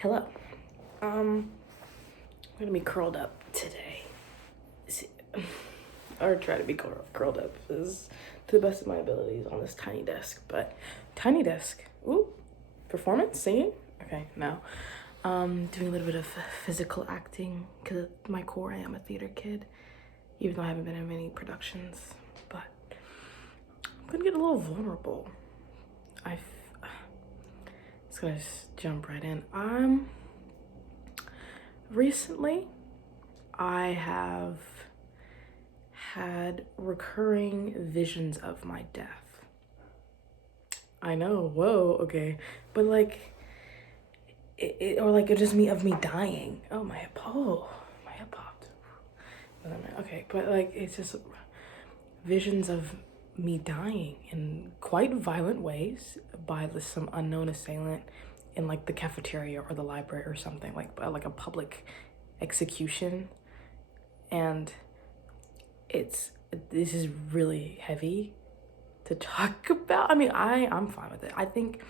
Hello. I'm gonna be curled up today. Or try to be curled up as to the best of my abilities on this tiny desk. But tiny desk. Ooh, performance, singing. Okay, no. Doing a little bit of physical acting because at my core I am a theater kid, even though I haven't been in many productions. But I'm gonna get a little vulnerable. Just gonna jump right in. Recently I have had recurring visions of my death. I know, whoa, okay. But like or like it just me of me dying. Oh, my hip popped. Okay, but like it's just visions of me dying in quite violent ways by some unknown assailant in like the cafeteria or the library or something, like a public execution. And this is really heavy to talk about. I mean, I'm fine with it. I think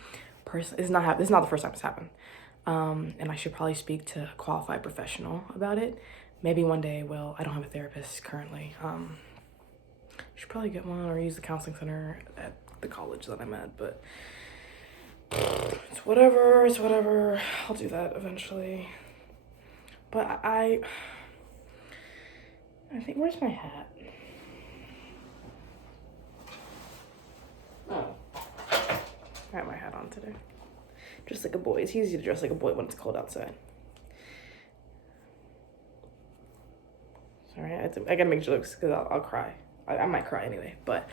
personally, this is not the first time it's happened. And I should probably speak to a qualified professional about it. Maybe one day. Well, I don't have a therapist currently. Should probably get one or use the counseling center at the college that I'm at, but it's whatever. I'll do that eventually. But I think, where's my hat? Oh, I have my hat on today. Just like a boy. It's easy to dress like a boy when it's cold outside. Sorry, I gotta make jokes because I'll cry. I might cry anyway, but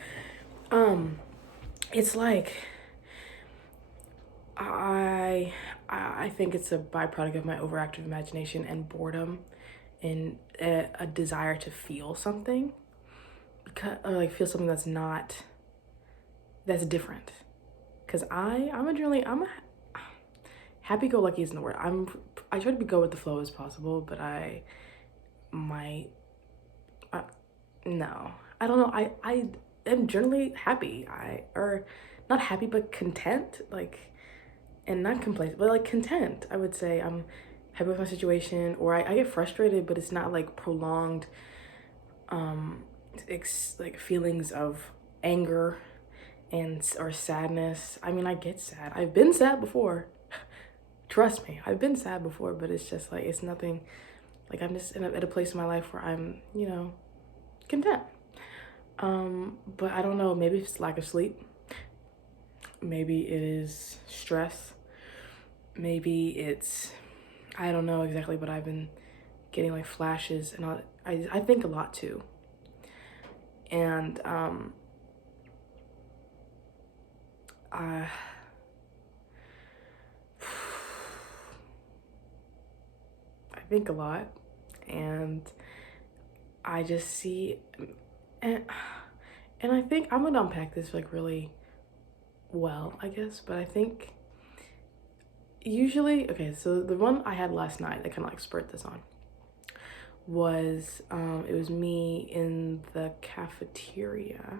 it's like I think it's a byproduct of my overactive imagination and boredom and a desire to feel something, or like feel something that's different. Cause I'm a happy-go-lucky isn't the word. I try to go with the flow as possible, but I might no. I don't know. I am generally happy. Or not happy, but content. Like, and not complacent, but like content. I would say I'm happy with my situation, or I get frustrated, but it's not like prolonged, like feelings of anger or sadness. I mean, I get sad. I've been sad before. Trust me, I've been sad before, but it's just like, it's nothing. Like, I'm just at a place in my life where I'm, content. But I don't know, maybe it's lack of sleep. Maybe it is stress. Maybe it's, I don't know exactly, but I've been getting like flashes and I think a lot too. And I think a lot, and I just see, and I think I'm gonna unpack this like really well, I guess, but I think usually, okay, so the one I had last night that kind of like spurred this on was, it was me in the cafeteria,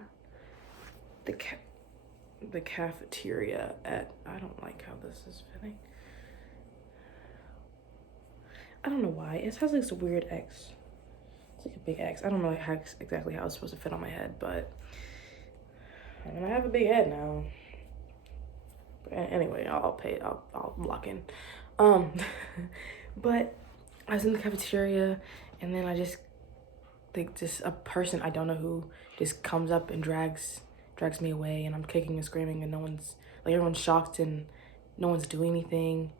the cafeteria at, I don't like how this is fitting. I don't know why, it has like this weird X. It's like a big X. I don't know exactly how it's supposed to fit on my head, but I mean, I have a big head now. But anyway, I'll pay it. I'll lock in. But I was in the cafeteria, and then I just think just a person I don't know who just comes up and drags me away, and I'm kicking and screaming, and everyone's shocked, and no one's doing anything,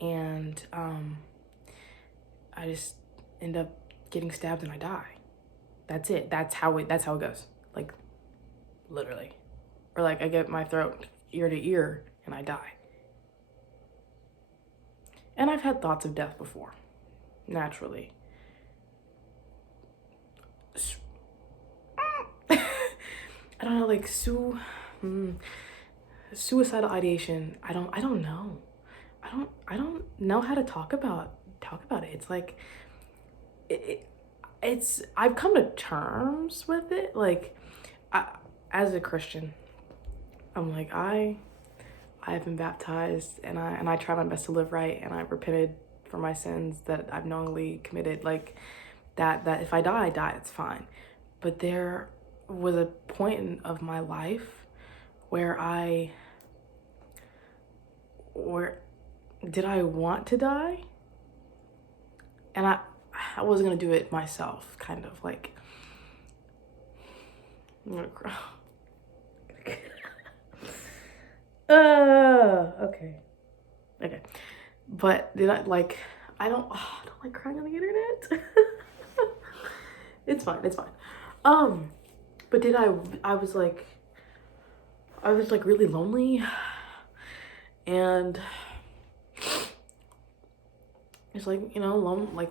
and I just end up getting stabbed and I die. That's it. That's how it goes. Like, literally. Or like I get my throat ear to ear and I die. And I've had thoughts of death before, naturally. I don't know, like suicidal ideation. I don't know. I don't know how to talk about it. It's like it's I've come to terms with it. Like, as a Christian, I'm like, I I've been baptized, and I try my best to live right, and I've repented for my sins that I've knowingly committed. Like that if I die, I die, it's fine. But there was a point of my life where where did I want to die? And I wasn't gonna do it myself, kind of like, I'm gonna cry. Okay. Okay. But did I like, I don't like crying on the internet. It's fine, it's fine. But I was like really lonely, and it's like, you know, lonely,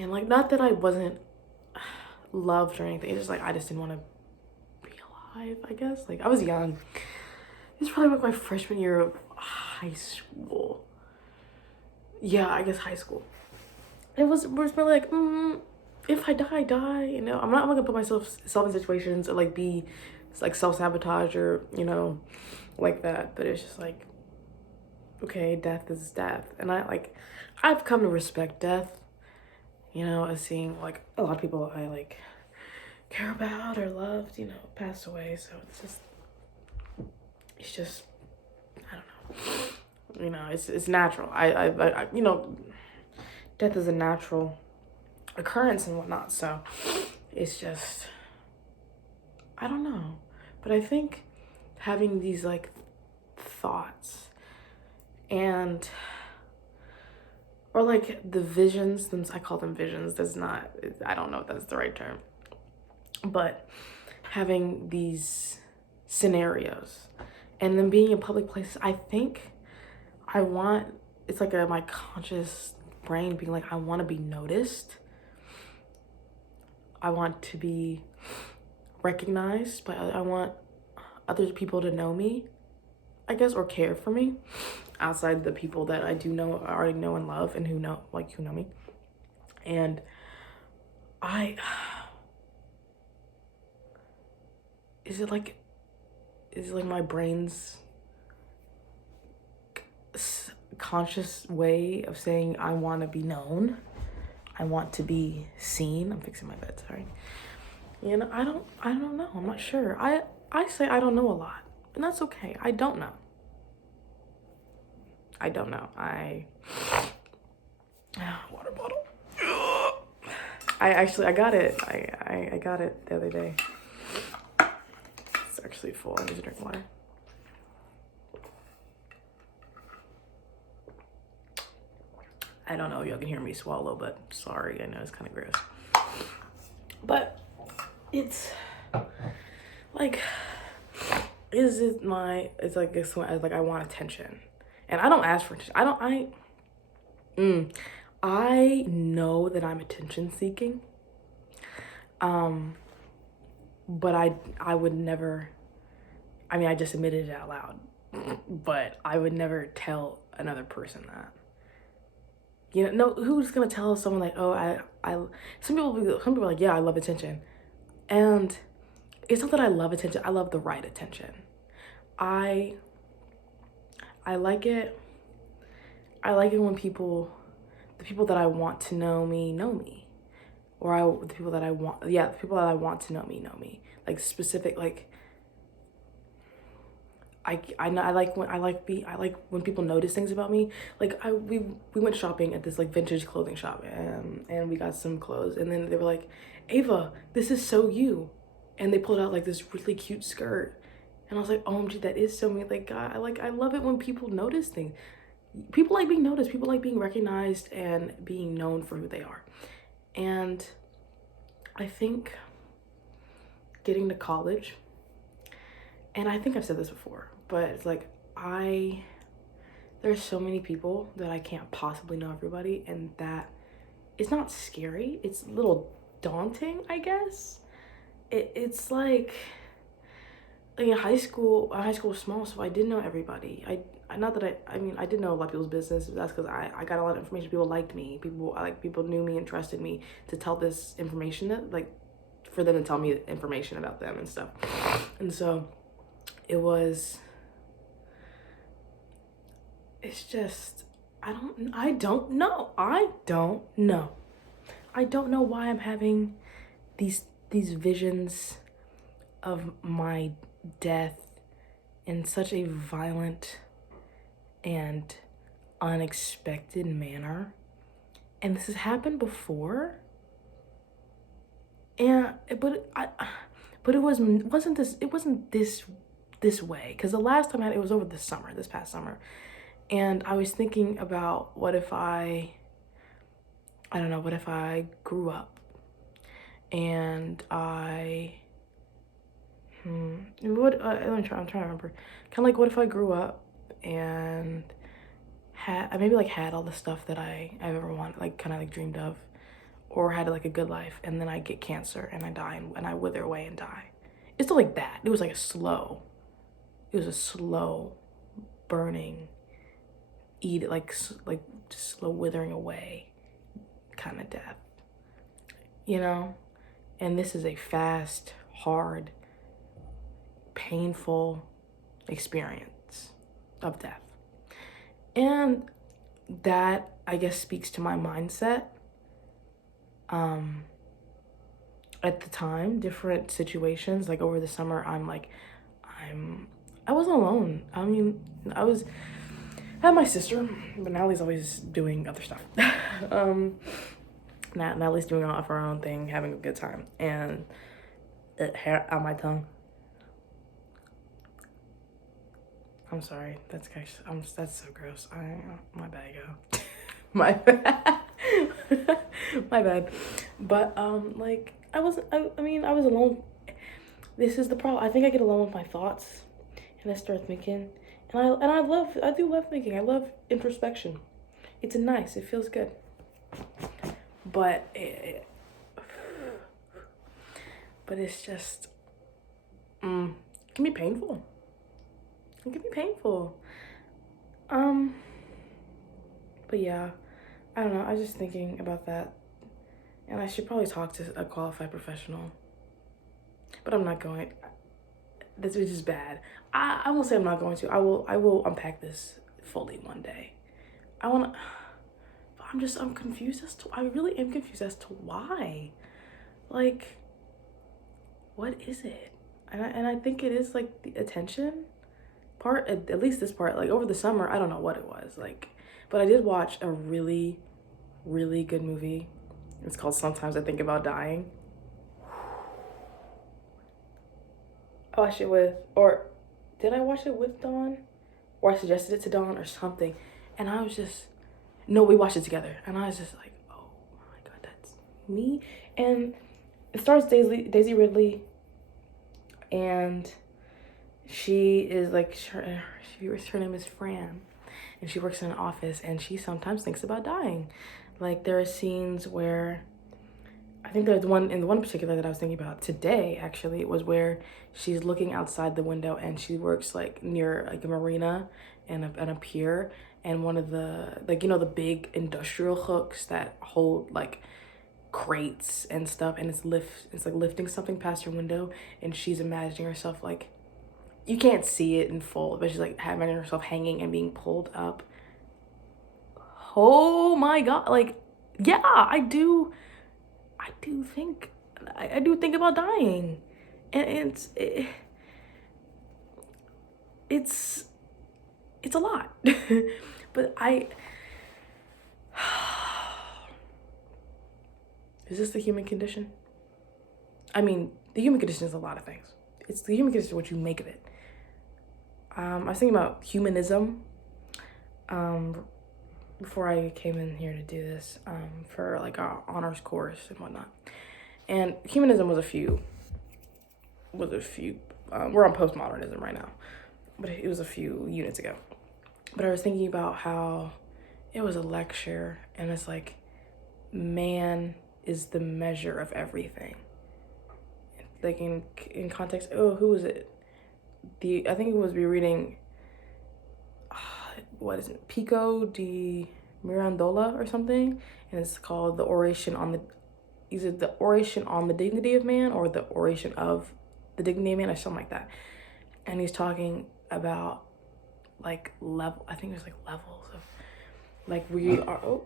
and like, not that I wasn't loved or anything. It's just like I just didn't want to be alive, I guess. Like, I was young. It was probably like my freshman year of high school. Yeah, I guess high school. It was really like, if I die, I die. You know, I'm not gonna put myself in situations or like be like self-sabotage or, you know, like that. But it's just like, okay, death is death, and I've come to respect death. You know, as seeing like a lot of people I like care about or loved, you know, pass away. So it's just I don't know. You know, it's natural. You know, death is a natural occurrence and whatnot. So it's just, I don't know. But I think having these like thoughts and, or like the visions, I call them visions. I don't know if that's the right term. But having these scenarios and then being in public places, I think it's like my conscious brain being like, I want to be noticed. I want to be recognized, but I want other people to know me, I guess, or care for me outside the people that I already know and love and who know me. And is it like my brain's conscious way of saying I want to be known, I want to be seen? I'm fixing my bed, sorry. You know, I don't know. I'm not sure. I say I don't know a lot, and that's okay. I don't know. Water bottle. I got it. I got it the other day. It's actually full. I need to drink water. I don't know if y'all can hear me swallow, but sorry. I know it's kind of gross. But it's like, it's like I want attention. And I don't ask for attention. I know that I'm attention seeking. But I would never, I mean, I just admitted it out loud, but I would never tell another person that. You know, no, who's gonna tell someone like, oh, some people are like, yeah, I love attention. And it's not that I love attention, I love the right attention. I like it. I like it when the people that I want to know me. Or the people that I want to know me. Like specific, like, I like when people notice things about me. Like we went shopping at this like vintage clothing shop, and we got some clothes, and then they were like, Ava, this is so you, and they pulled out like this really cute skirt, and I was like, OMG, that is so me. Like, God, I love it when people notice things. People like being noticed. People like being recognized and being known for who they are. And I think getting to college, and I think I've said this before, but it's like there's so many people that I can't possibly know everybody, and that it's not scary. It's a little daunting, I guess. It's like in high school was small, so I didn't know everybody. I didn't know a lot of people's business. That's because I got a lot of information. People liked me. People knew me and trusted me to tell this information, for them to tell me information about them and stuff. And so it was it's just, I don't know. I don't know. I don't know why I'm having these visions of my death in such a violent and unexpected manner. And this has happened before. And but it wasn't this way, because the last time it was over this past summer. And I was thinking about, what if I don't know, what if I grew up and I'm trying to remember. Kind of like, what if I grew up and I maybe like had all the stuff that I've ever wanted, like kind of like dreamed of, or had like a good life, and then I get cancer and I die, and I wither away and die. It's not like that. It was like it was a slow burning, like just slow withering away kind of death, you know? And this is a fast, hard, painful experience of death. And that, I guess, speaks to my mindset. At the time, different situations, like over the summer, I wasn't alone. I mean, I had my sister, but Natalie's always doing other stuff. Natalie's doing off her own thing, having a good time, and hair on my tongue. I'm sorry. That's so gross. My bad, yo. My bad. My bad. But like I wasn't. I mean, I was alone. This is the problem. I think I get alone with my thoughts, and I start thinking. I do love thinking. I love introspection. It's nice. It feels good. But it's just it can be painful. It can be painful. But yeah, I don't know. I was just thinking about that, and I should probably talk to a qualified professional. But I'm not going. This is just bad. I won't say I'm not going to. I will unpack this fully one day. I wanna. I'm confused as to. I really am confused as to why. Like, what is it? And I think it is like the attention part. At least this part. Like over the summer, I don't know what it was like, but I did watch a really, really good movie. It's called Sometimes I Think About Dying. I watched it with, or did I watch it with Dawn? Or I suggested it to Dawn or something. And I was just, no, we watched it together. And I was just like, oh my God, that's me. And it stars Daisy Ridley. And she is like, her name is Fran. And she works in an office, and she sometimes thinks about dying. Like, there are scenes where, I think there's one in the one particular that I was thinking about today, actually. It was where she's looking outside the window, and she works like near like a marina and a pier, and one of the, like, you know, the big industrial hooks that hold like crates and stuff, and it's like lifting something past her window, and she's imagining herself like, you can't see it in full, but she's like imagining herself hanging and being pulled up. Oh my God. Like, yeah, I do think, I do think about dying. And it's a lot. But is this the human condition? I mean, the human condition is a lot of things. It's the human condition, what you make of it. I was thinking about humanism before I came in here to do this for like our honors course and whatnot. And humanism was a few. We're on postmodernism right now, but it was a few units ago. But I was thinking about how it was a lecture, and it's like, man is the measure of everything. Like in context, oh, who was it? I think it was reading. What is it? Pico de Mirandola or something, and it's called the Oration on the. Is it the Oration on the Dignity of Man, or the Oration of the Dignity of Man, or something like that? And he's talking about like level. I think there's like levels of like we are. Oh,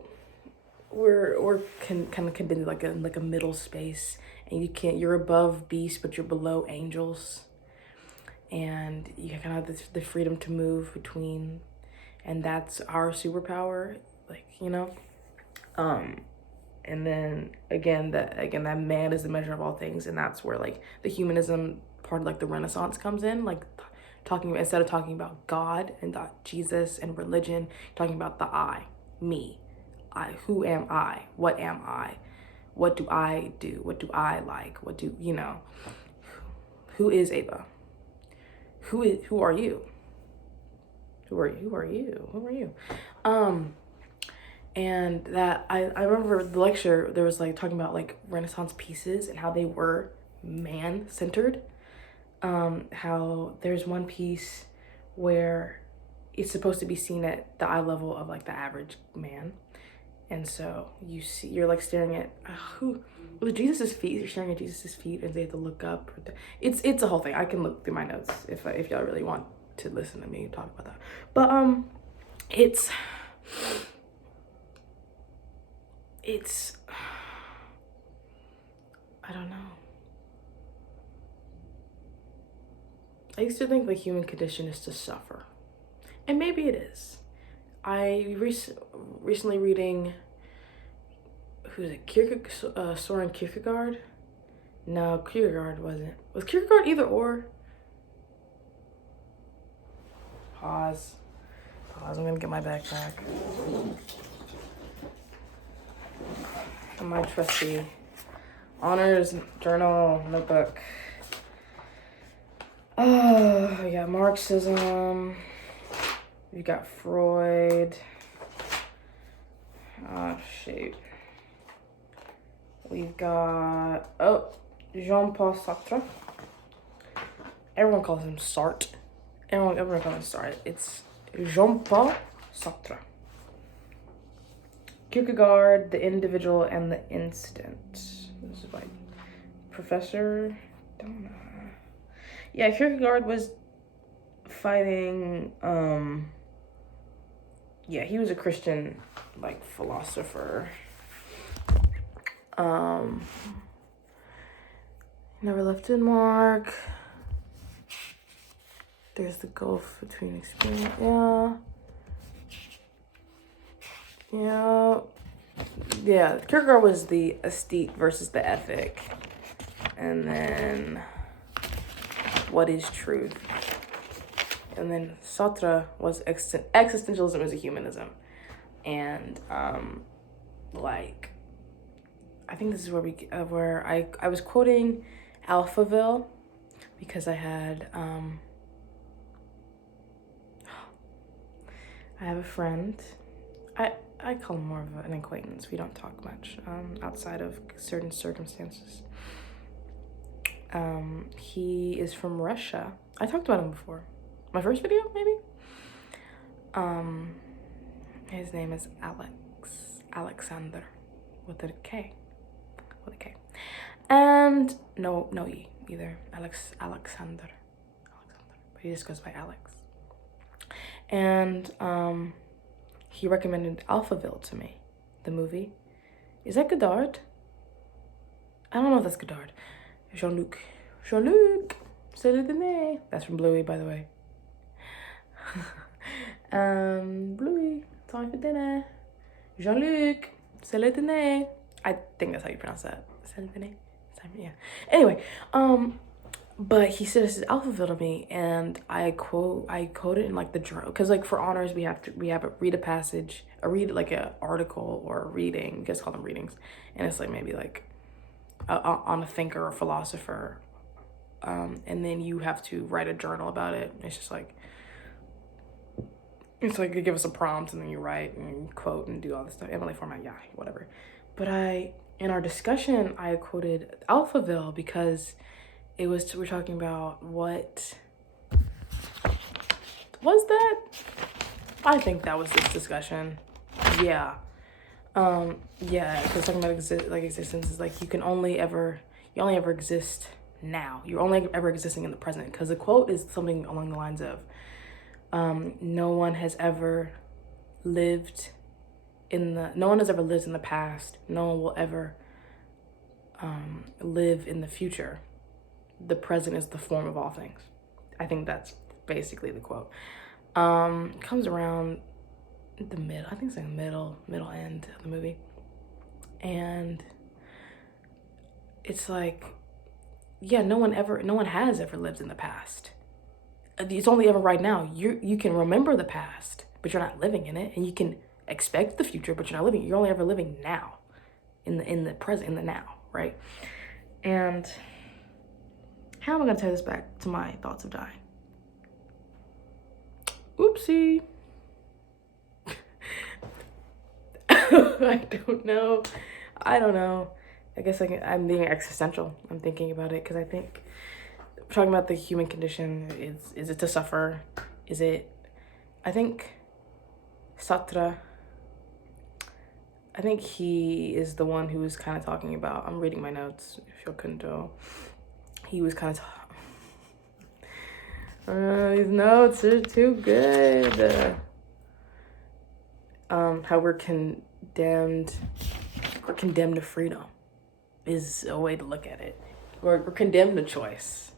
we're kind of condemned like a middle space, and you're above beasts, but you're below angels, and you kind of have the freedom to move between, and that's our superpower, like and then that man is the measure of all things, and that's where like the humanism part of like the Renaissance comes in, like talking instead of talking about God and Jesus and religion, talking about the I, me. Who am I? What am I? What do I do? What do I like? What do who is Ava? Who are you? Who are you? And that I remember the lecture, there was like talking about like Renaissance pieces and how they were man centered. How there's one piece where it's supposed to be seen at the eye level of like the average man. And so you're like staring at who with Jesus's feet. You're staring at Jesus's feet, and they have to look up. It's a whole thing. I can look through my notes if y'all really want to listen to me talk about that. But it's I don't know. I used to think the human condition is to suffer, and maybe it is. I recently reading, who's it, Soren Kierkegaard? No, Kierkegaard wasn't. Was Kierkegaard either or? Pause, I'm gonna get my backpack. And my trusty honors journal notebook. Oh, we got Marxism. We got Freud. Oh, shoot. We've got, Jean-Paul Sartre. Everyone calls him Sartre. Everyone calls him Sartre. It's Jean-Paul Sartre. Kierkegaard, The Individual and the Instant. This is by Professor Donna. Yeah, Kierkegaard was fighting, he was a Christian, like, philosopher. Never left Denmark. There's the gulf between experience. Yeah. Kierkegaard was the aesthete versus the ethic. And then what is truth? And then Sartre was existentialism as a humanism. And I think this is where I was quoting Alphaville because I had I have a friend. I call him more of an acquaintance. We don't talk much outside of certain circumstances. He is from Russia. I talked about him before. My first video, maybe? His name is Alexander, with a K. And no E either. Alexander. But he just goes by Alex. And he recommended Alphaville to me, the movie. Is that Godard? I don't know if that's Godard. Jean-Luc. C'est le dîner. That's from Bluey, by the way. Bluey, time for dinner. Jean-Luc, c'est le dîner. I think that's how you pronounce that. C'est le dîner. Yeah. Anyway, but he said this is Alphaville to me, and I quote it in like the journal, because like for honors we have to read a passage, or read like an article or a reading. You guys call them readings, and it's like maybe like on a thinker or philosopher, and then you have to write a journal about it. It's just like they give us a prompt, and then you write and you quote and do all this stuff. Emily format, yeah, whatever. But in our discussion, I quoted Alphaville because we're talking about what was that? I think that was this discussion. Yeah. Because talking about existence is like you only ever exist now. You're only ever existing in the present. Because the quote is something along the lines of, No one has ever lived no one has ever lived in the past. No one will ever live in the future. The present is the form of all things. I think that's basically the quote. Comes around the middle, I think it's like middle end of the movie. And it's like, yeah, no one has ever lived in the past. It's only ever right now. You can remember the past, but you're not living in it, and you can expect the future, but you're not living. You're only ever living now, in the present, in the now, right? And how am I gonna tie this back to my thoughts of dying? Oopsie. I don't know. I guess I'm being existential. I'm thinking about it because I think we're talking about the human condition. Is it to suffer? Is it? I think Sartre. I think he is the one who was kind of talking about. I'm reading my notes. If you couldn't tell, he was kind of. These notes are too good. How we're condemned to freedom is a way to look at it. We're condemned to choice.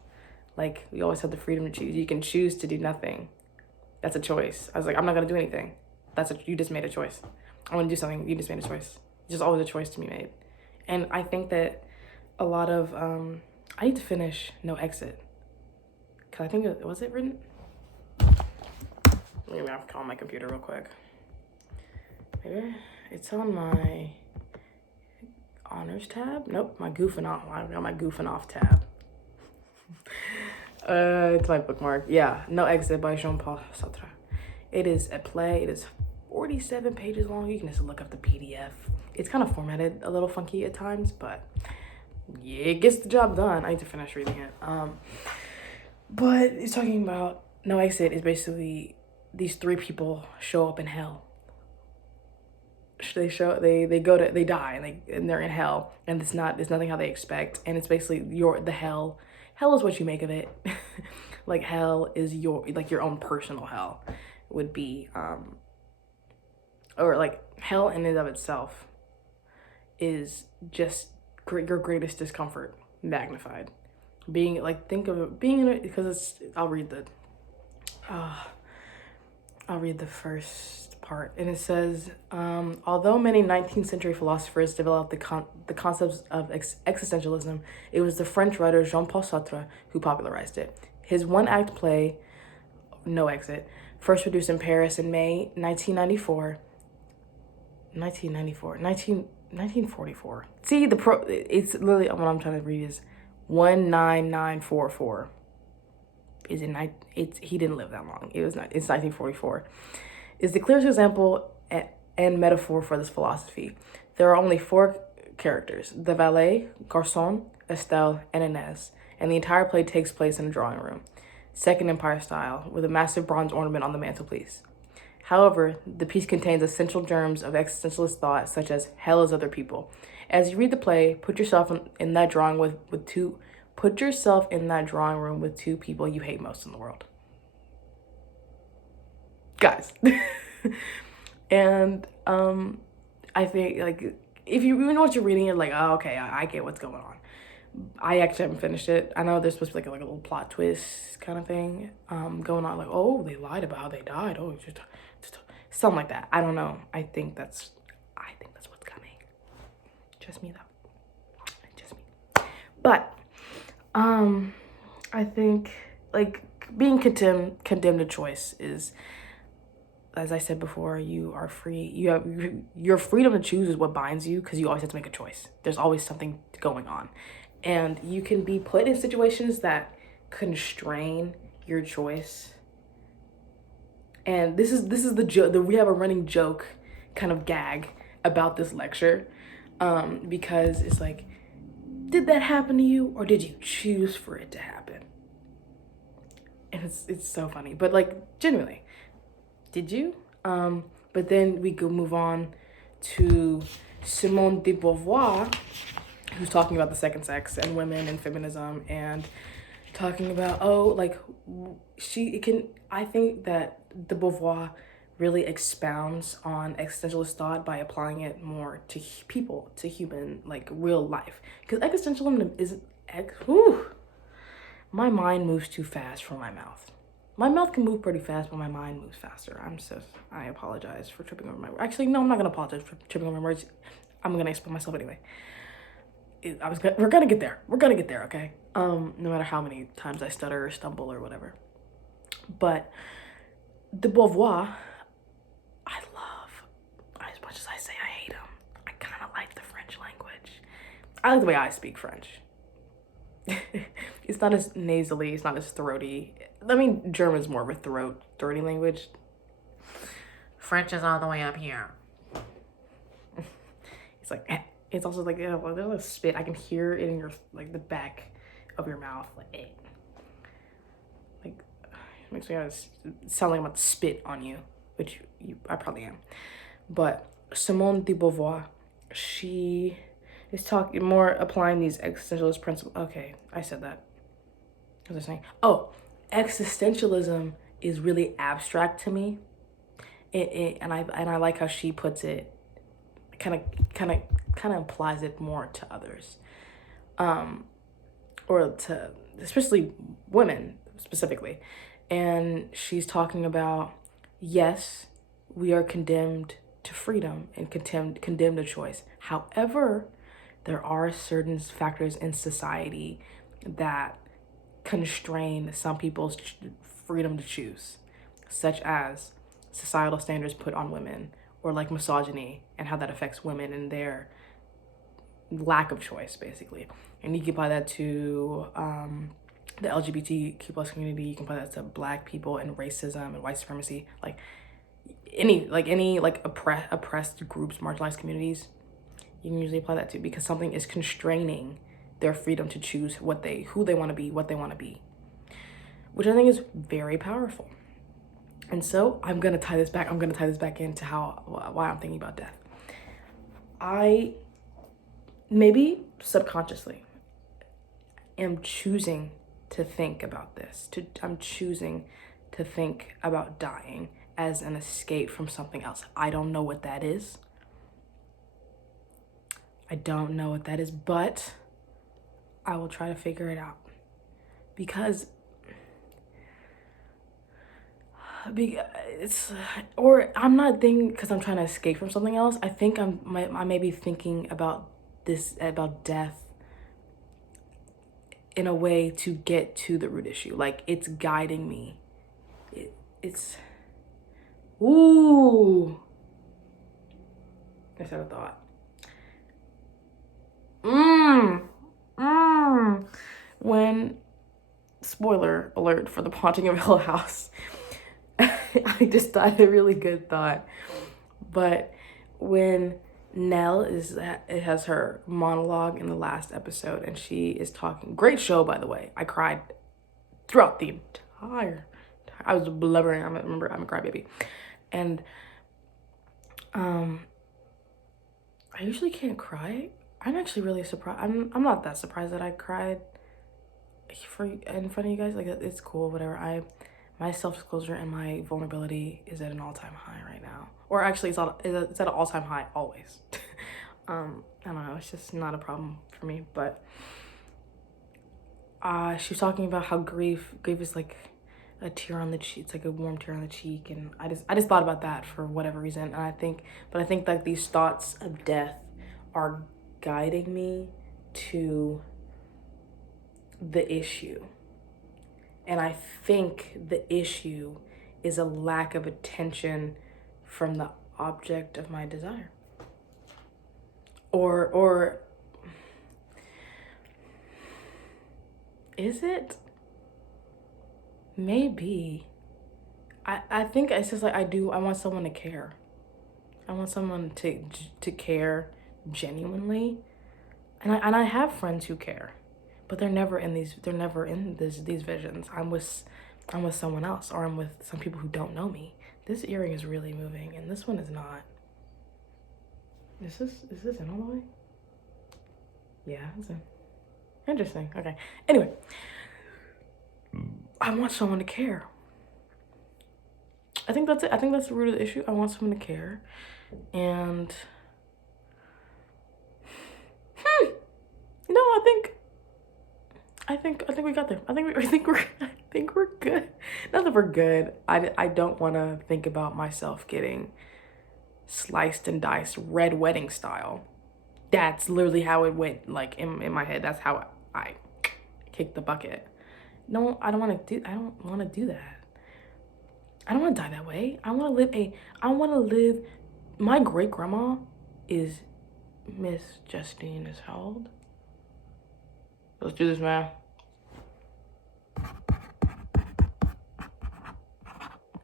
Like, we always have the freedom to choose. You can choose to do nothing. That's a choice. I was like, I'm not gonna do anything. You just made a choice. I want to do something. You just made a choice. There's always a choice to be made. And I think that a lot of, I need to finish No Exit. Cause I think, was it written? Maybe I have to call my computer real quick. Maybe it's on my honors tab. Nope, my goofing off. I got my goofing off tab. It's my bookmark. Yeah, No Exit by Jean-Paul Sartre. It is at play. It is 47 pages long. You can just look up the PDF. It's kind of formatted a little funky at times, but yeah, it gets the job done. I need to finish reading it. But it's talking about No Exit is basically these three people show up in hell. They die and they're in hell, and it's nothing how they expect, and it's basically the hell is what you make of it. Like, hell is your own personal hell would be, or like hell in and of itself is just your greatest discomfort magnified. Think of it being in it, because I'll read the first part, and it says, although many 19th century philosophers developed the concepts of existentialism, it was the French writer Jean-Paul Sartre who popularized it. His one-act play, No Exit, first produced in Paris in May 1944. See, it's literally what I'm trying to read is 19944. He didn't live that long. It's 1944. Is the clearest example and metaphor for this philosophy. There are only 4 characters: the valet, Garçon, Estelle, and Inez, and the entire play takes place in a drawing room, Second Empire style, with a massive bronze ornament on the mantelpiece. However, the piece contains essential germs of existentialist thought, such as hell is other people. As you read the play, put yourself in that drawing room with 2 people you hate most in the world. Guys. And I think, like, if you even once you're reading it, like, oh, okay, I get what's going on. I actually haven't finished it. I know there's supposed to be like a little plot twist kind of thing going on, like, oh, they lied about how they died, oh, just something like that. I don't know. I think that's what's coming. Just me though. Just me. But I think, like, being condemned to choice is, as I said before, you are free. You have your freedom to choose is what binds you, because you always have to make a choice. There's always something going on, and you can be put in situations that constrain your choice. And this is the joke. We have a running joke, kind of gag about this lecture, because it's like, did that happen to you, or did you choose for it to happen? And it's so funny, but, like, genuinely, did you? But then we go move on to Simone de Beauvoir, who's talking about the second sex and women and feminism, and talking about, oh, like she it can I think that de Beauvoir really expounds on existentialist thought by applying it more to people, to human, like real life. Because existentialism is whew, my mind moves too fast for my mouth. My mouth can move pretty fast, but my mind moves faster. I apologize for tripping over my words. Actually, no, I'm not gonna apologize for tripping over my words. I'm gonna explain myself anyway. We're gonna get there. We're gonna get there, okay? No matter how many times I stutter or stumble or whatever. But de Beauvoir, I love. As much as I say I hate him, I kind of like the French language. I like the way I speak French. It's not as nasally. It's not as throaty. I mean, German's more of a throaty language. French is all the way up here. It's like, it's also like, there's a spit. I can hear it in your, like, the back of your mouth. Like, it makes me sound like I'm about to spit on you, which I probably am. But Simone de Beauvoir, she is talking more, applying these existentialist principles. Okay, I said that. What was I saying? Oh, existentialism is really abstract to me. And I like how she puts it. Kind of applies it more to others, or to especially women specifically. And she's talking about, yes, we are condemned to freedom and condemned to choice. However, there are certain factors in society that constrain some people's freedom to choose, such as societal standards put on women, or like misogyny and how that affects women and their lack of choice, basically. And you can apply that to the LGBTQ plus community. You can apply that to Black people and racism and white supremacy, like any oppressed groups, marginalized communities. You can usually apply that to, because something is constraining their freedom to choose who they want to be, what they want to be, which I think is very powerful. And so I'm gonna tie this back into why I'm thinking about death. I maybe subconsciously am choosing to think about this. I'm choosing to think about dying as an escape from something else. I don't know what that is. But I will try to figure it out. Because I'm not thinking because I'm trying to escape from something else. I think I may be thinking about death in a way to get to the root issue. Like, it's guiding me. It's ooh. I just had a thought. When, spoiler alert for The Haunting of Hill House, I just thought a really good thought. But when Nell it has her monologue in the last episode, and she is talking. Great show, by the way. I cried throughout the entire. I was blubbering. I'm a crybaby, and I usually can't cry. I'm actually really surprised. I'm not that surprised that I cried in front of you guys. Like, it's cool, whatever. My self-disclosure and my vulnerability is at an all-time high right now. Or actually, it's at an all-time high always. I don't know. It's just not a problem for me. But she was talking about how grief is like a tear on the cheek. It's like a warm tear on the cheek, and I just thought about that for whatever reason. And I think that these thoughts of death are guiding me to the issue. And I think the issue is a lack of attention from the object of my desire. Or is it? Maybe. I think it's just like I want someone to care. I want someone to care genuinely. And I have friends who care. But they're never in these visions. I'm with someone else, or I'm with some people who don't know me. This earring is really moving, and this one is not. Is this in all the way? Yeah, it's in. Interesting. Okay. Anyway, I want someone to care. I think that's it. I think that's the root of the issue. I want someone to care. And no, I think we got there. I think we're good. Not that we're good. I don't want to think about myself getting sliced and diced red wedding style. That's literally how it went, like in my head. That's how I kicked the bucket. No, I don't want to do that. I don't want to die that way. I want to live. My great grandma is Miss Justine is how old? Let's do this, man.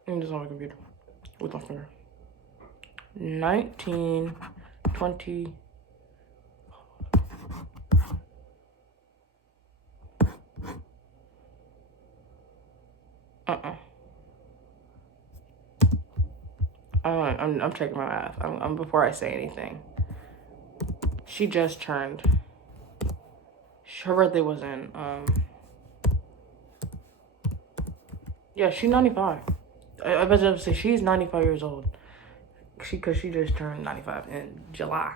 I'm just on my computer with my finger. 1920. I'm checking my math. I'm before I say anything. She just turned. Her birthday was in yeah, she's 95. I was about to say she's 95 years old. Cause she just turned 95 in July.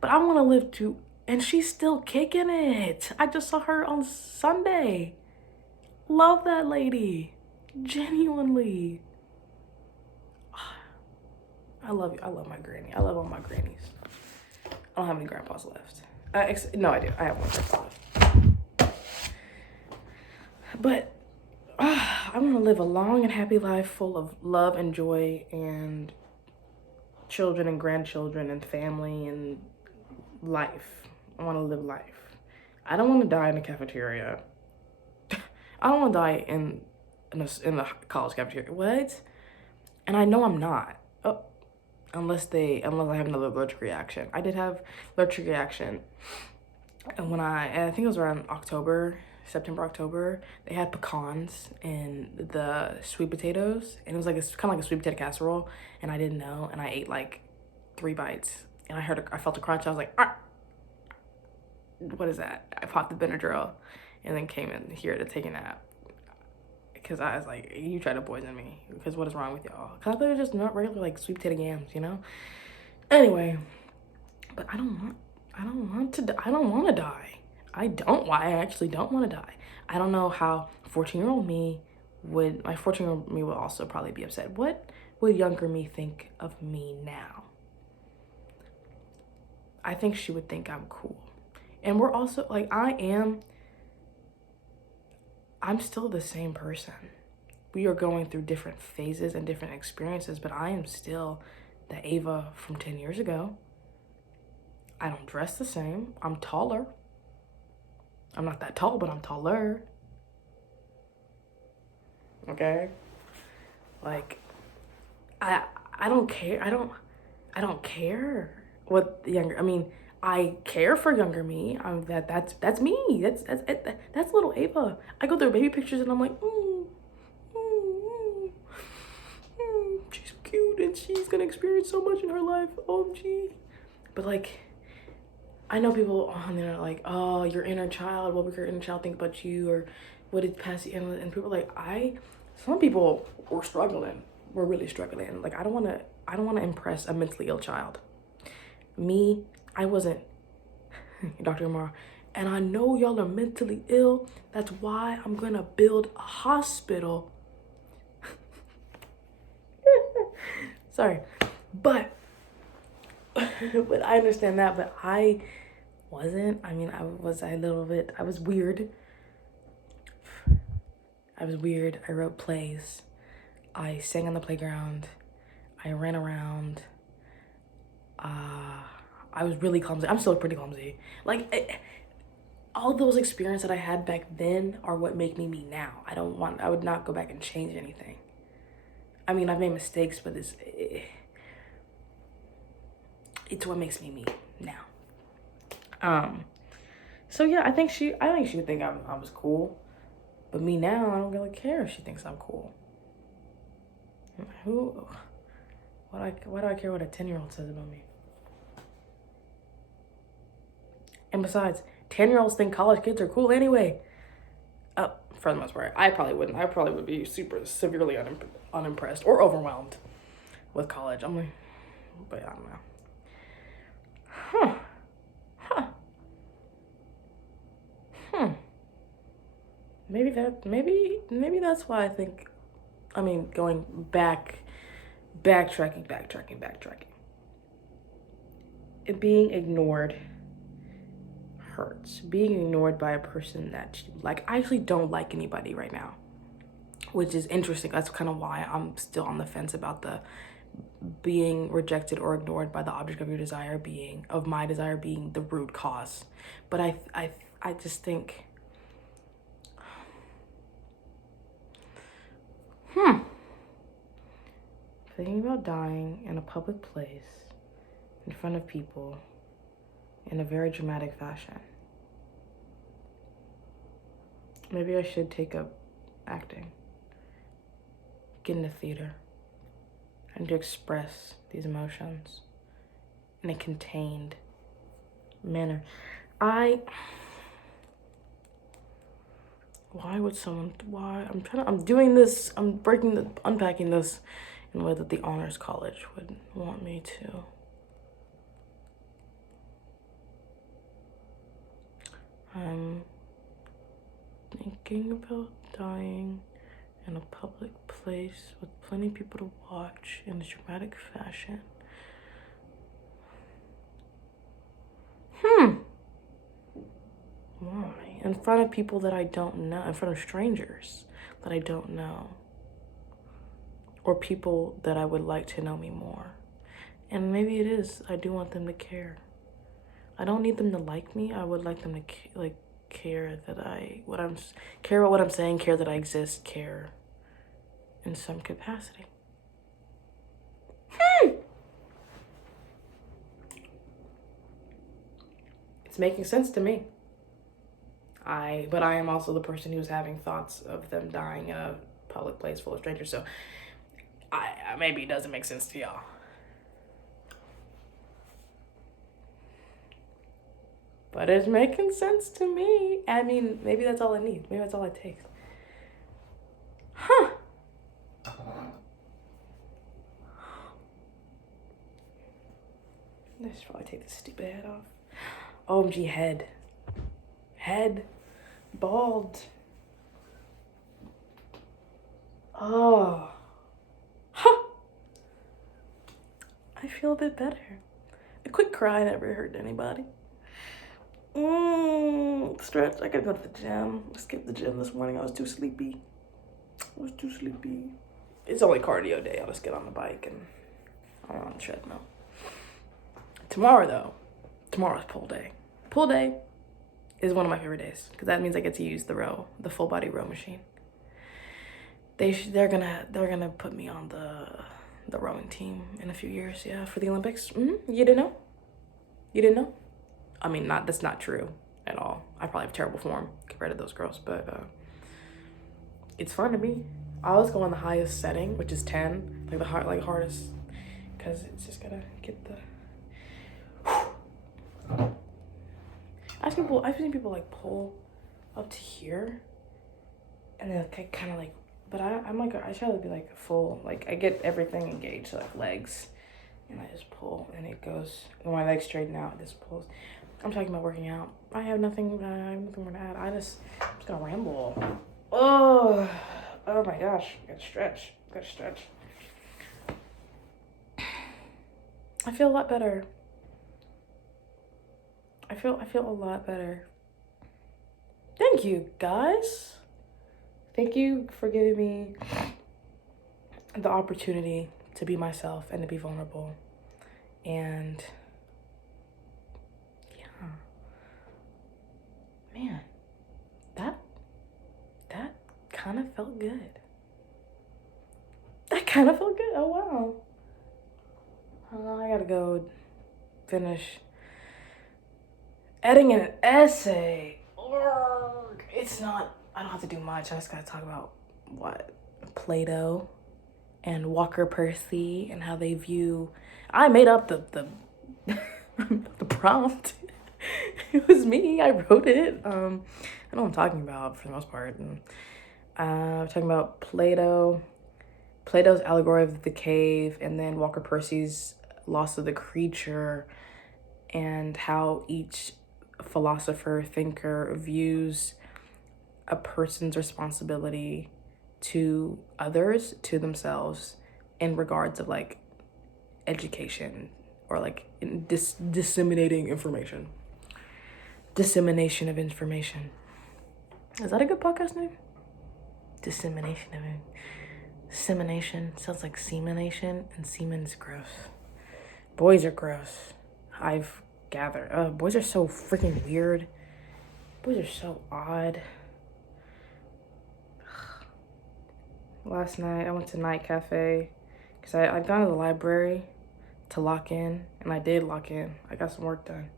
But I want to live to, and she's still kicking it. I just saw her on Sunday. Love that lady, genuinely. I love you. I love my granny. I love all my grannies. I don't have any grandpas left. No, I do. I have one grandpa left. But I want to live a long and happy life full of love and joy and children and grandchildren and family and life. I want to live life. I don't want to die in a cafeteria. I don't want to die in the college cafeteria. What? And I know I'm not. Oh, unless I have another allergic reaction. I did have allergic reaction, and I think it was around September, October, they had pecans and the sweet potatoes, and it was like kind of like a sweet potato casserole, and I didn't know, and I ate like 3 bites, and I felt a crunch. I was like, ah, what is that? I popped the Benadryl, and then came in here to take a nap. Because I was like, you tried to poison me. Because what is wrong with y'all? Because I thought it was just not regular, like, sweet potato yams, you know? Anyway, but I don't want to die. I actually don't want to die. I don't know how 14-year-old me would, my 14-year-old me would also probably be upset. What would younger me think of me now? I think she would think I'm cool. And we're also, like, I'm still the same person. We are going through different phases and different experiences, but I am still the Ava from 10 years ago. I don't dress the same. I'm taller. I'm not that tall, but I'm taller. Okay? Like, I don't care. I don't care what the younger, I mean, I care for younger me. That's me. That's little Ava. I go through baby pictures and I'm like, she's cute and she's gonna experience so much in her life. OMG. But like, I know people on there are like, oh, your inner child. What would your inner child think about you, or what did pass you? And people are like, some people were struggling. We're really struggling. Like, I don't want to impress a mentally ill child. Me, I wasn't Dr. Amara, and I know y'all are mentally ill. That's why I'm gonna build a hospital. Sorry, but I understand that, but I wasn't. I mean, I was weird. I wrote plays. I sang on the playground. I ran around. I was really clumsy. I'm still pretty clumsy. Like, all those experiences that I had back then are what make me now. I would not go back and change anything. I mean, I've made mistakes, but it's what makes me now. So yeah, I think she would think I was cool, but me now, I don't really care if she thinks I'm cool. Why do I care what a 10-year-old says about me? And besides, 10-year-olds think college kids are cool anyway. for the most part. I probably wouldn't. I probably would be super severely unimpressed or overwhelmed with college. I'm like, but I don't know. Huh. Huh. Maybe that's why I think, I mean, going backtracking. Being ignored hurts. Being ignored by a person that you like. I actually don't like anybody right now, which is interesting. That's kind of why I'm still on the fence about the being rejected or ignored by the object of your desire being, of my desire being the root cause. But I just think, thinking about dying in a public place in front of people in a very dramatic fashion. Maybe I should take up acting, get into theater, and to express these emotions in a contained manner. Why would someone, unpacking this in a way that the honors college would want me to. I'm thinking about dying in a public place with plenty of people to watch in a dramatic fashion. Why? In front of people that I don't know, in front of strangers that I don't know, or people that I would like to know me more. And maybe it is, I do want them to care. I don't need them to like me. I would like them to care that care about what I'm saying, care that I exist, care in some capacity. It's making sense to me. But I am also the person who's having thoughts of them dying in a public place full of strangers. So maybe it doesn't make sense to y'all. But it's making sense to me. I mean, maybe that's all I need. Maybe that's all it takes. I should probably take this stupid head off. OMG, head. Bald. Oh. I feel a bit better. A quick cry never hurt anybody. Stretch. I gotta go to the gym. I skipped the gym this morning. I was too sleepy. It's only cardio day. I'll just get on the bike and I'm on the treadmill. Tomorrow's pull day. Pull day is one of my favorite days because that means I get to use the full body row machine. They're gonna put me on the rowing team in a few years, yeah, for the Olympics. You didn't know? I mean, that's not true at all. I probably have terrible form compared to those girls, but it's fun to me. I always go on the highest setting, which is 10, like the hardest, because it's just gotta get the. I've seen people like pull up to here, and then kind of like, but I'm like, I try to be like full, like I get everything engaged, like legs, and I just pull, and it goes. When my legs straighten out, it just pulls. I'm talking about working out. I have nothing more to add. I'm just gonna ramble. Oh my gosh, gotta stretch. I feel a lot better. I feel a lot better. Thank you, guys. Thank you for giving me the opportunity to be myself and to be vulnerable. And yeah, man, that kind of felt good. Oh, wow. I gotta go finish editing an essay. I don't have to do much. I just gotta talk about Plato and Walker Percy and how they view. I made up the the prompt. It was me. I wrote it. I know what I'm talking about for the most part. And We're talking about Plato's Allegory of the Cave, and then Walker Percy's Loss of the Creature, and how each philosopher, thinker views a person's responsibility to others, to themselves, in regards of like education or like disseminating information. Dissemination of information. Is that a good podcast name? Dissemination of it. Semination sounds like semination, and semen's gross. Boys are gross. I've gathered. Boys are so freaking weird. Boys are so odd. Last night I went to Night Cafe because I'd gone to the library to lock in, and I did lock in. I got some work done.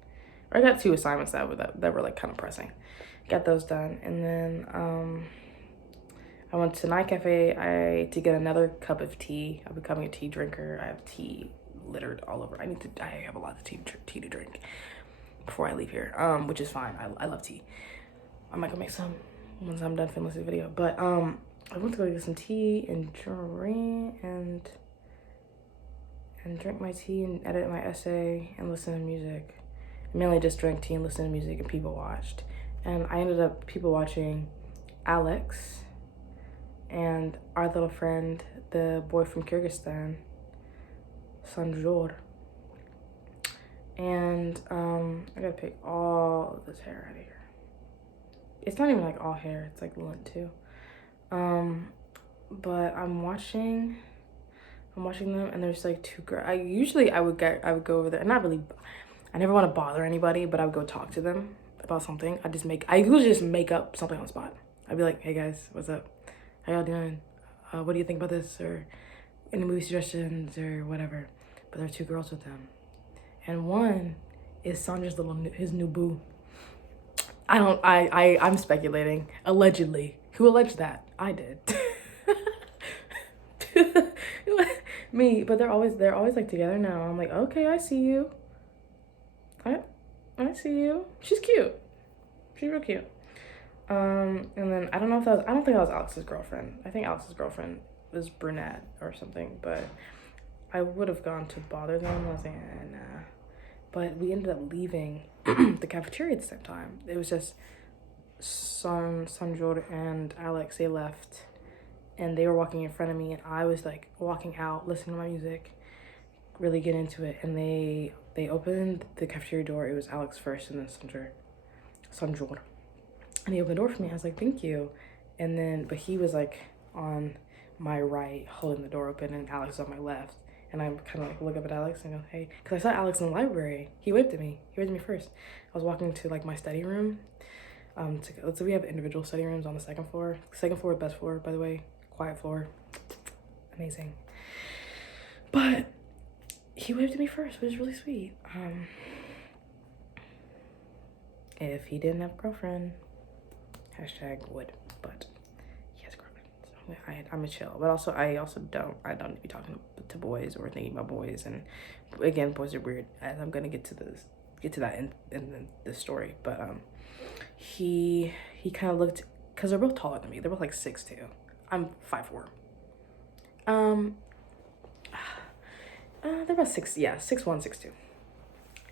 Or I got 2 assignments that were like kind of pressing. Got those done, and then I went to Night Cafe to get another cup of tea. I'm becoming a tea drinker. I have tea littered all over. I have a lot of tea to drink before I leave here, which is fine. I love tea. I might go make some once I'm done filming this video. But I went to go get some tea and drink my tea and edit my essay and listen to music. I mainly just drank tea and listened to music and people watched. And I ended up people watching Alex and our little friend, the boy from Kyrgyzstan, Sanjor. And I gotta pick all of this hair out of here. It's not even like all hair, it's like lint too. But I'm watching them, and there's like 2 girls. I would go over there, and I never want to bother anybody, but I would go talk to them about something. I usually just make up something on the spot. I'd be like, hey guys, what's up? How y'all doing? What do you think about this? Or any movie suggestions or whatever. But there are 2 girls with them. And one is Sandra's his new boo. I'm speculating. Allegedly. Who alleged that? I did. Me, but they're always like together now. I'm like, okay, I see you. I see you. She's cute. She's real cute. And then I don't think that was Alex's girlfriend. I think Alex's girlfriend was brunette or something, but I would have gone to bother them. I was like, nah. But we ended up leaving the cafeteria at the same time. It was just Sanjor and Alex, they left, and they were walking in front of me, and I was like walking out, listening to my music, really get into it. And they opened the cafeteria door. It was Alex first, and then Sanjor. And he opened the door for me. I was like, thank you. And then, but he was like on my right, holding the door open, and Alex was on my left. And I kind of like look up at Alex and go, hey, because I saw Alex in the library. He waved at me. He waved at me first. I was walking to like my study room. So we have individual study rooms on the 2nd floor. 2nd floor, best floor, by the way. Quiet floor. Amazing. But he waved at me first, which was really sweet. If he didn't have a girlfriend, #would, but he has a girlfriend. So I'm a chill, but also I don't need to be talking to boys or thinking about boys. And again, boys are weird, as I'm gonna get to that in this story. But he kind of looked, because they're both taller than me. They're both like 6'2". I'm 5'4". They're about 6'1", 6'2".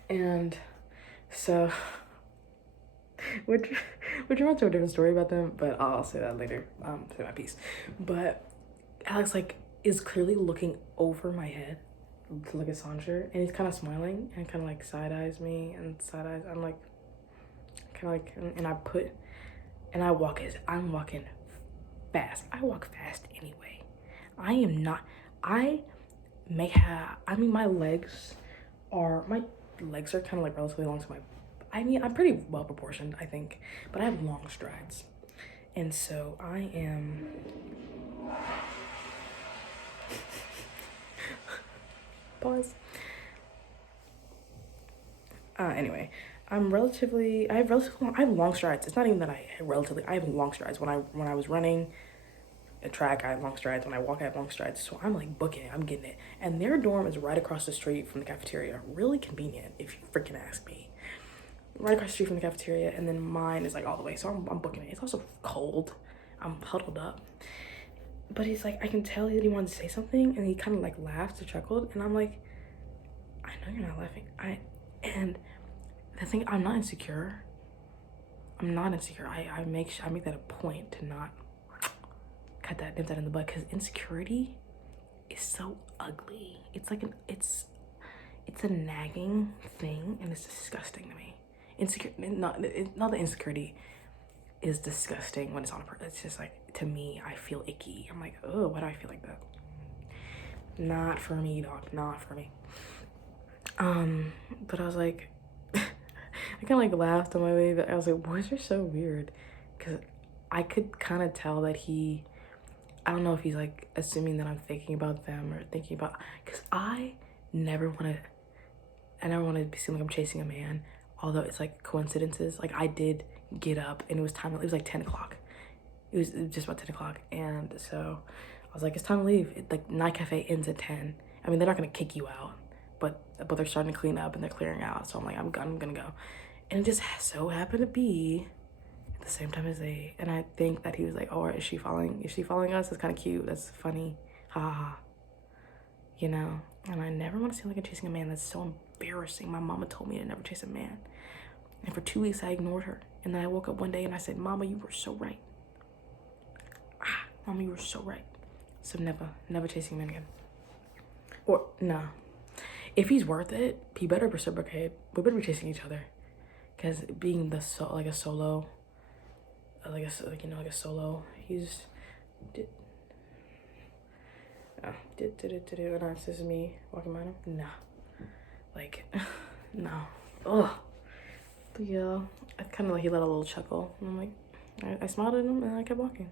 And so which reminds me of a different story about them, but I'll say that later. Say my piece. But Alex like is clearly looking over my head to look at Sanjur, and he's kind of smiling and kind of like side eyes me and side eyes. I'm like, kind of like, and I'm walking fast. I walk fast anyway. My legs are kind of like relatively long, so I'm pretty well proportioned, I think, but I have long strides. And so I am pause. Anyway, I have long strides. It's not even that I have long strides. When I was running a track, I had long strides. When I walk, I have long strides. So I'm like booking it, I'm getting it. And their dorm is right across the street from the cafeteria. Really convenient, if you freaking ask me. Right across the street from the cafeteria, and then mine is like all the way. So I'm booking it. It's also cold. I'm huddled up. But he's like, I can tell that he wanted to say something, and he kind of like laughed or chuckled, and I'm like, I know you're not laughing. And the thing, I'm not insecure. I'm not insecure. I make that a point to not nip that in the bud, because insecurity is so ugly. It's like it's a nagging thing, and it's disgusting to me. Not the insecurity is disgusting when it's on a person. It's just like, to me, I feel icky. I'm like, oh, why do I feel like that? Not for me, dog. Not for me. But I was like, I kind of like laughed on my way, but I was like, boys are so weird, because I could kind of tell that I don't know if he's like assuming that I'm thinking about them or thinking about, because I never want to seem like I'm chasing a man, although it's like coincidences. Like, I did get up and it was like 10 o'clock. It was just about 10 o'clock. And so I was like, it's time to leave. Like, Night Cafe ends at 10. I mean, they're not going to kick you out, but they're starting to clean up and they're clearing out. So I'm like, I'm going to go. And it just so happened to be at the same time as they, and I think that he was like, oh, is she following us? That's kind of cute. That's funny. Ha ha ha. You know? And I never want to seem like I'm chasing a man. That's so embarrassing. My mama told me to never chase a man. And for 2 weeks, I ignored her. And then I woke up one day and I said, Mama, you were so right. Mama, you were so right. So never chasing a man again. Or, nah. If he's worth it, he better reciprocate. We better be chasing each other. Because being a solo, he's... And it's just me walking behind him. Nah. Like, no. Ugh. But yeah, I kind of like, he let a little chuckle. And I'm like, I smiled at him and I kept walking.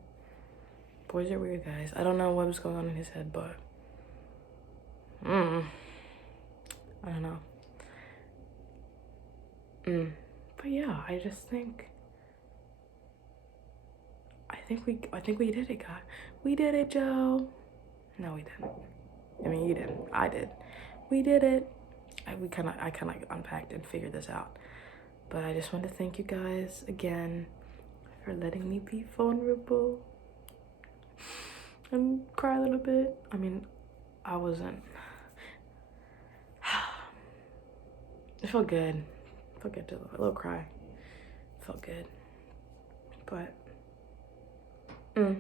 Boys are weird, guys. I don't know what was going on in his head, but I don't know. But yeah, I just think I think we did it, God. We did it, Joe. No, we didn't. I mean, you didn't. I did. We did it. I kind of like unpacked and figured this out. But I just want to thank you guys again for letting me be vulnerable and cry a little bit. I mean, I wasn't. It felt good. It felt good to a little cry. It felt good. But I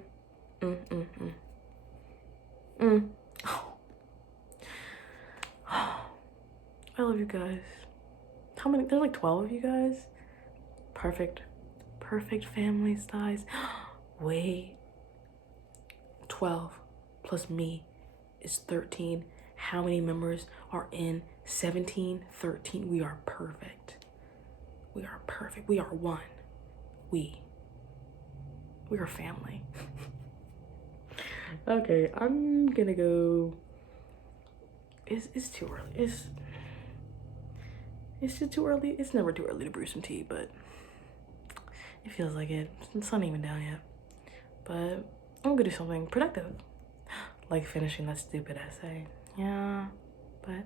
love you guys. How many? There's like 12 of you guys. Perfect family size. Wait. 12 plus me is 13. How many members are in 17? 13. We are perfect. We are perfect. We are one. We are family. Okay, I'm gonna go. It's too early. It's just too early. It's never too early to brew some tea, but it feels like it. It's not even down yet. But I'm gonna do something productive, like finishing that stupid essay. Yeah, but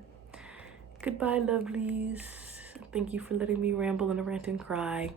goodbye, lovelies. Thank you for letting me ramble and rant and cry.